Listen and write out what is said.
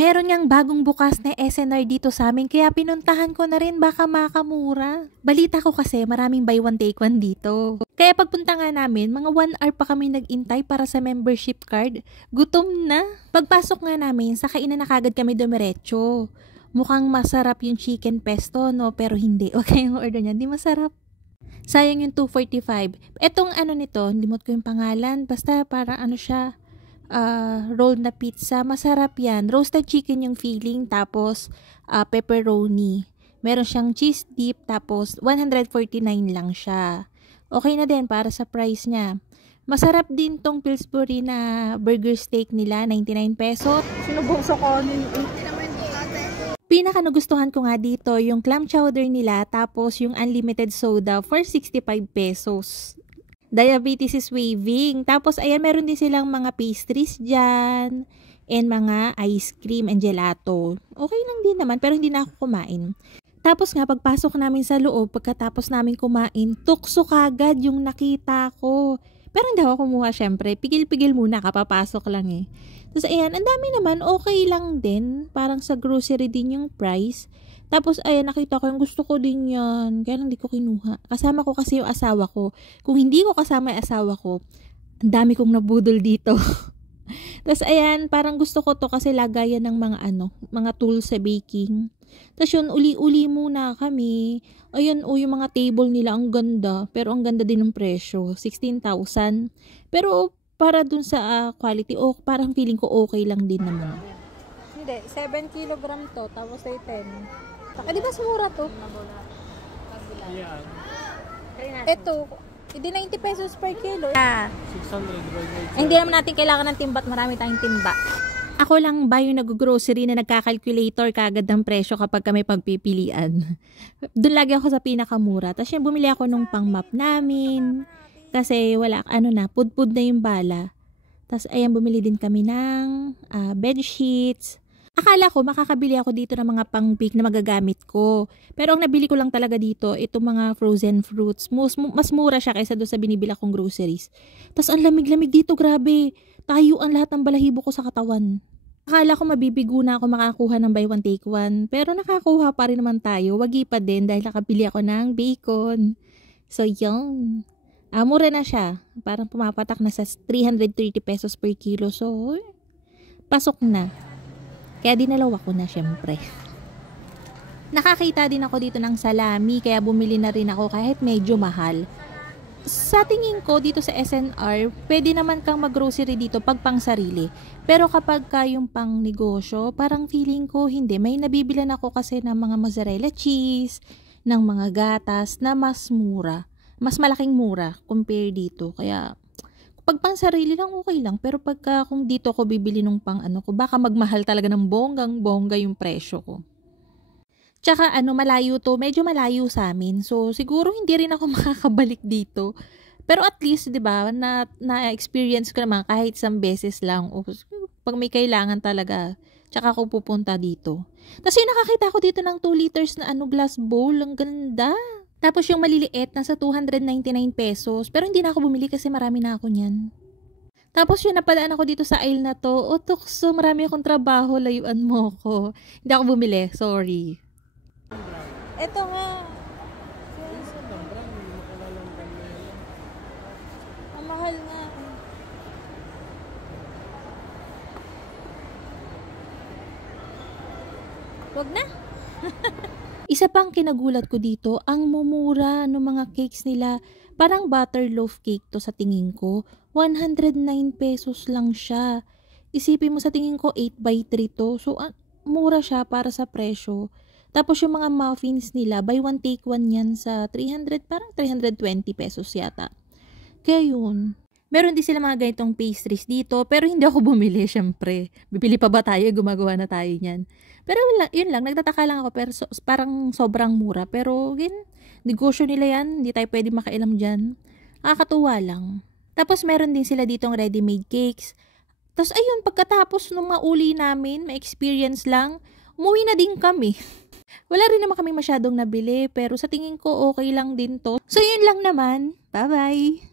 Meron ngang bagong bukas na SNR dito sa amin kaya pinuntahan ko na rin baka makamura. Balita ko kasi maraming buy one take one dito. Kaya pagpunta nga namin, mga 1 hour pa kami nag-intay para sa membership card. Gutom na. Pagpasok nga namin, sa kainan na kagad kami dumiretso. Mukhang masarap yung chicken pesto, no? Pero hindi. Okay yung order niya, hindi masarap. Sayang yung 245. Etong ano nito, limot ko yung pangalan. Basta parang ano siya, rolled na pizza. Masarap yan. Roasted chicken yung filling, tapos pepperoni. Meron siyang cheese dip, tapos 149 lang siya. Okay na din para sa price niya. Masarap din tong Pillsbury na burger steak nila, 99 pesos. Sinubok sa kanin. Pinaka nagustuhan ko nga dito, yung clam chowder nila, tapos yung unlimited soda for 65 pesos. Diabetes is waving. Tapos ayan, meron din silang mga pastries dyan, and mga ice cream and gelato. Okay lang din naman, pero hindi na ako kumain. Tapos nga, pagpasok namin sa loob, pagkatapos namin kumain, tukso kagad yung nakita ko. Pero hindi ako kumuha syempre. Pigil-pigil muna, kapapasok lang eh. Tapos ayan, ang dami naman, okay lang din. Parang sa grocery din yung price. Tapos ayan, nakita ko yung gusto ko din yan. Kaya lang di ko kinuha. Kasama ko kasi yung asawa ko. Kung hindi ko kasama yung asawa ko, ang dami kong nabudol dito. Tapos ayan, parang gusto ko to kasi lagayan ng mga tools sa baking. Tapos yun, uli-uli muna kami. Ayan, yung mga table nila, ang ganda. Pero ang ganda din ng presyo, 16,000. Pero para dun sa quality, parang feeling ko okay lang din naman. Hindi, 7 kilogram to, tapos ay 10. Di ba mura to? Yan. Ito, hindi 90 pesos per kilo. 600. Hindi naman natin kailangan ng timba at marami tayong timba. Ako lang ba yung nag-grocery na nagka-calculator kagad ng presyo kapag kami pagpipilian? Doon lagi ako sa pinakamura. Tapos yung bumili ako nung pang-map namin. Kasi wala, pudpud na yung bala. Tapos ayan, bumili din kami ng bed sheets. Akala ko makakabili ako dito ng mga pang-bake na magagamit ko. Pero ang nabili ko lang talaga dito, itong mga frozen fruits. Mas mura siya kaysa doon sa binibila kong groceries. Tapos ang lamig-lamig dito, grabe. Tayo ang lahat ng balahibo ko sa katawan. Akala ko mabibigo na ako makakuha ng buy one take one. Pero nakakuha pa rin naman tayo. Wagi pa din dahil nakabili ako ng bacon. So yun. Mura na siya. Parang pumapatak na sa 330 pesos per kilo. So, pasok na. Kaya dinalawa ko na syempre. Nakakita din ako dito ng salami. Kaya bumili na rin ako kahit medyo mahal. Sa tingin ko dito sa SNR, pwede naman kang mag-grocery dito pag pang sarili. Pero kapag yung pang negosyo, parang feeling ko hindi. May nabibilan ako kasi ng mga mozzarella cheese, ng mga gatas na mas mura. Mas malaking mura compare dito. Kaya pag pang sarili lang okay lang. Pero kung dito ko bibili nung pang ko, baka magmahal talaga ng bonggang-bongga yung presyo ko. Tsaka malayo to, medyo malayo sa amin. So siguro hindi rin ako makakabalik dito. Pero at least, 'di ba, na-experience ko naman kahit isang beses lang. O pag may kailangan talaga, tsaka ako pupunta dito. Tapos yung nakakita ko dito ng 2 liters na glass bowl, ang ganda. Tapos yung maliliit, nasa 299 pesos. Pero hindi na ako bumili kasi marami na ako niyan. Tapos yung napadaan ako dito sa aisle na to, tukso, marami akong trabaho, layuan mo ko. Hindi ako bumili, sorry. Ito nga. Ang mahal nga. Wag na. Isa pang kinagulat ko dito, ang mumura ng mga cakes nila. Parang butter loaf cake to sa tingin ko. 109 pesos lang siya. Isipin mo sa tingin ko 8x3 to. So, mura siya para sa presyo. Tapos yung mga muffins nila, buy one take one yan sa 300, parang 320 pesos yata. Kaya yun. Meron din sila mga ganitong pastries dito, pero hindi ako bumili syempre. Bibili pa ba tayo? Gumagawa na tayo niyan. Pero yun lang, nagtataka lang ako, pero parang sobrang mura. Pero negosyo nila yan, hindi tayo pwede makailam dyan. Nakakatuwa lang. Tapos meron din sila ditong ready-made cakes. Tapos ayun, pagkatapos nung mauli namin, ma-experience lang, umuwi na din kami. Wala rin naman kami masyadong nabili, pero sa tingin ko okay lang din to. So yun lang naman. Bye-bye!